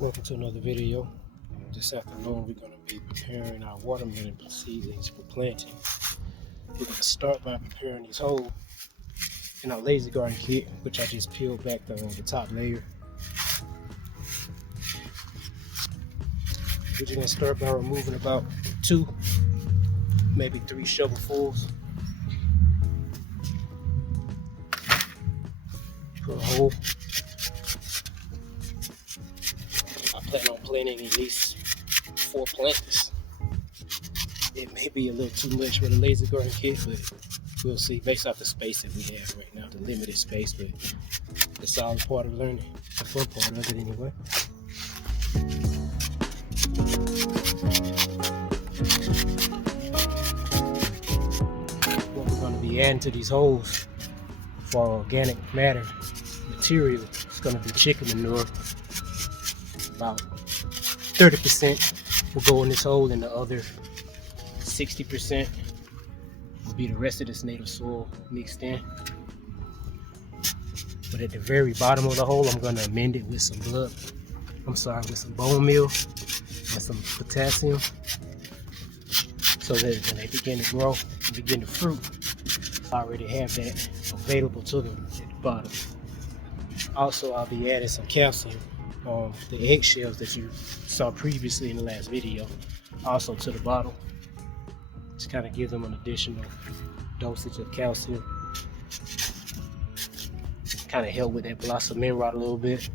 Welcome to another video. This afternoon we're going to be preparing our watermelon seedlings for planting. We're going to start by preparing these holes in our laser garden kit, which I just peeled back the top layer. We're just going to start by removing about 2, maybe 3 shovelfuls per hole. I plan on planting at least 4 plants. It may be a little too much with a laser garden kit, but we'll see based off the space that we have right now, the limited space, but it's all part of learning, the fun part of it anyway. What we're going to be adding to these holes for organic matter material is going to be chicken manure. About 30% will go in this hole, and the other 60% will be the rest of this native soil mixed in. But at the very bottom of the hole, I'm going to amend it with with some bone meal and some potassium, so that when they begin to grow and begin to fruit, I already have that available to them at the bottom. Also, I'll be adding some calcium, the eggshells that you saw previously in the last video, also to the bottom. Just kind of give them an additional dosage of calcium. Kind of help with that blossom end rot a little bit.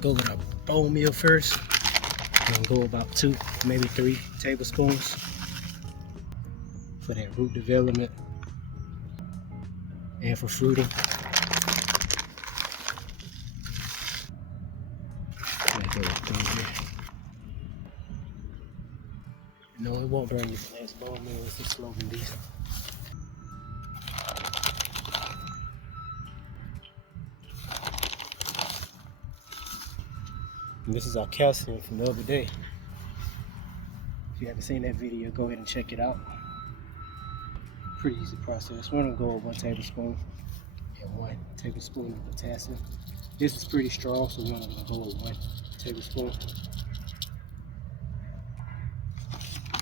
Go with our bone meal first. And go about 2, maybe 3 tablespoons for that root development and for fruiting. No, it won't burn your plants. Bone meal is a slow release. And this is our calcium from the other day. If you haven't seen that video, go ahead and check it out. Pretty easy process. We're gonna go with 1 tablespoon and 1 tablespoon of potassium. This is pretty strong, so we're gonna go with 1 tablespoon.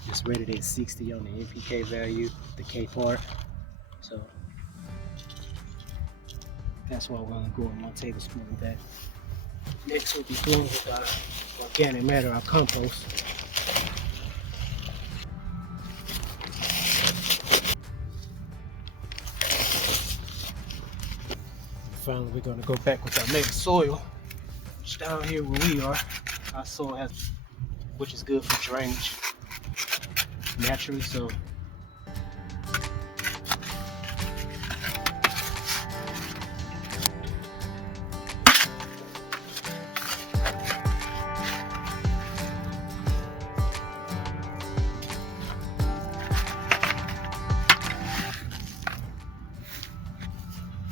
Just rated at 60 on the NPK value, the K part. So that's why we're gonna go with 1 tablespoon of that. Next, we'll be doing with our organic matter, our compost. Finally, we're going to go back with our native soil, which down here where we are, our soil has, which is good for drainage naturally. So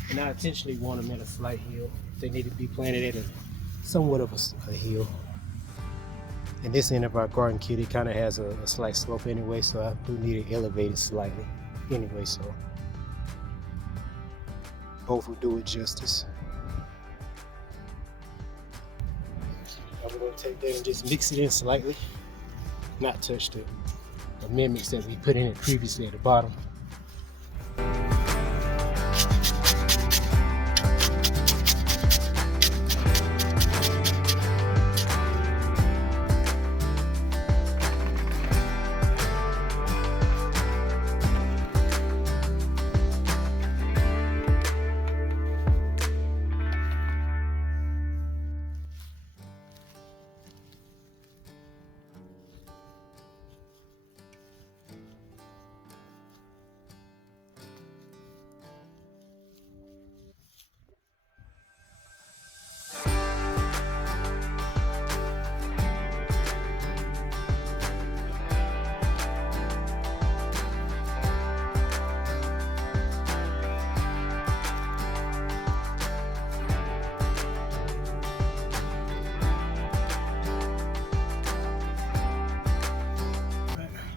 and I intentionally want them at a slight hill. They need to be planted at somewhat of a hill. And this end of our garden kit, it kind of has a slight slope anyway, so I do need to elevate it slightly anyway, so both will do it justice. I'm going to take that and just mix it in slightly, not touch the amendments that we put in it previously at the bottom.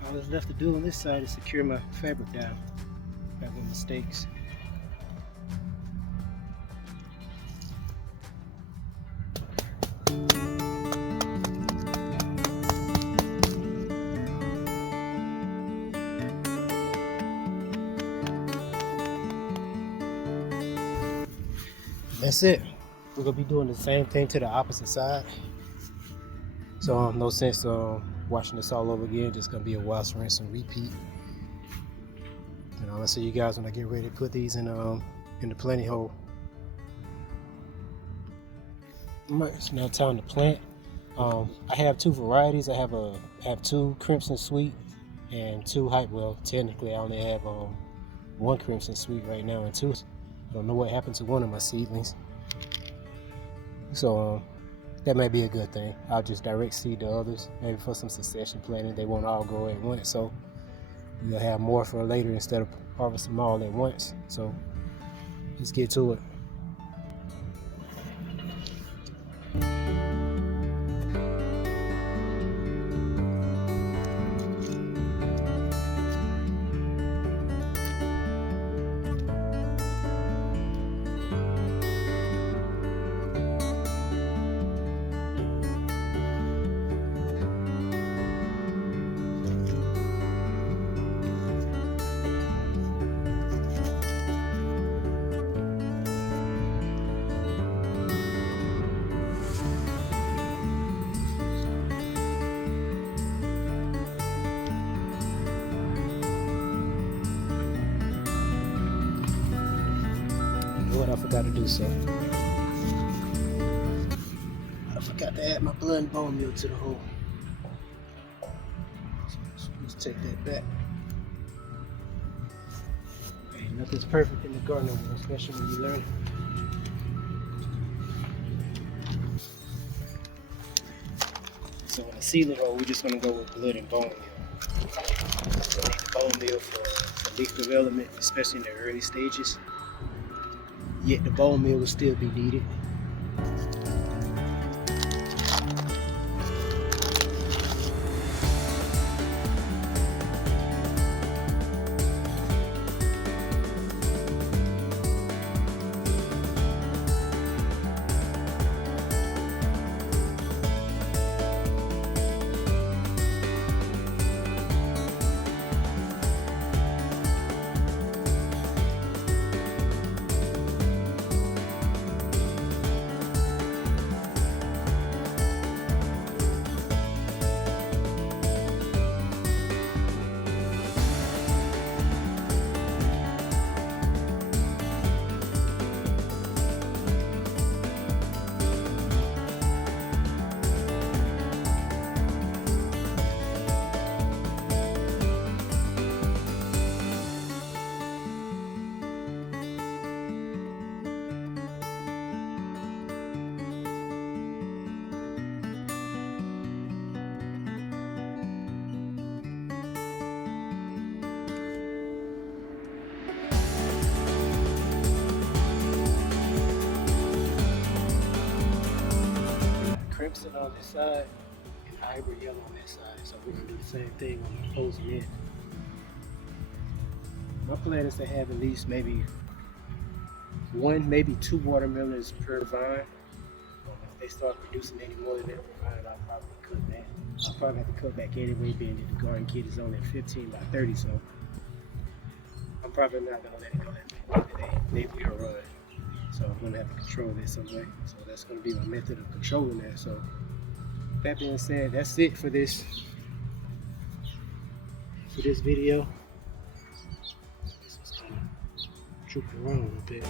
All that's left to do on this side is secure my fabric down. Fabric mistakes. That's it. We're gonna be doing the same thing to the opposite side. So no sense watching this all over again. Just gonna be a wash, rinse, and repeat. And I'll see you guys when I get ready to put these in the planting hole. Alright, it's now time to plant. I have two varieties. I have two crimson sweet and two hype. Well, technically I only have one crimson sweet right now and two. I don't know what happened to one of my seedlings. So that may be a good thing. I'll just direct seed the others, maybe for some succession planting. They won't all grow at once, so you'll have more for later instead of harvesting them all at once. So let's get to it. What I forgot to do, so I forgot to add my blood and bone meal to the hole. So let's take that back. Hey, nothing's perfect in the garden world, especially when you learn. So in the seedling hole, we're just gonna go with blood and bone meal. So I need the bone meal for leaf development, especially in the early stages. Yet the bone meal will still be needed. Crimson on this side and hybrid yellow on this side. So we're gonna do the same thing on the opposing end. My plan is to have at least maybe one, maybe two watermelons per vine. If they start producing any more than that per vine, I'll probably cut back. I'll probably have to cut back anyway, being that the garden kit is only 15 by 30, so I'm probably not gonna let it go that way. They will run. So I'm gonna have to control that some way. So that's gonna be my method of controlling that. So that being said, that's it for this video. This is kind of trooping around a bit. So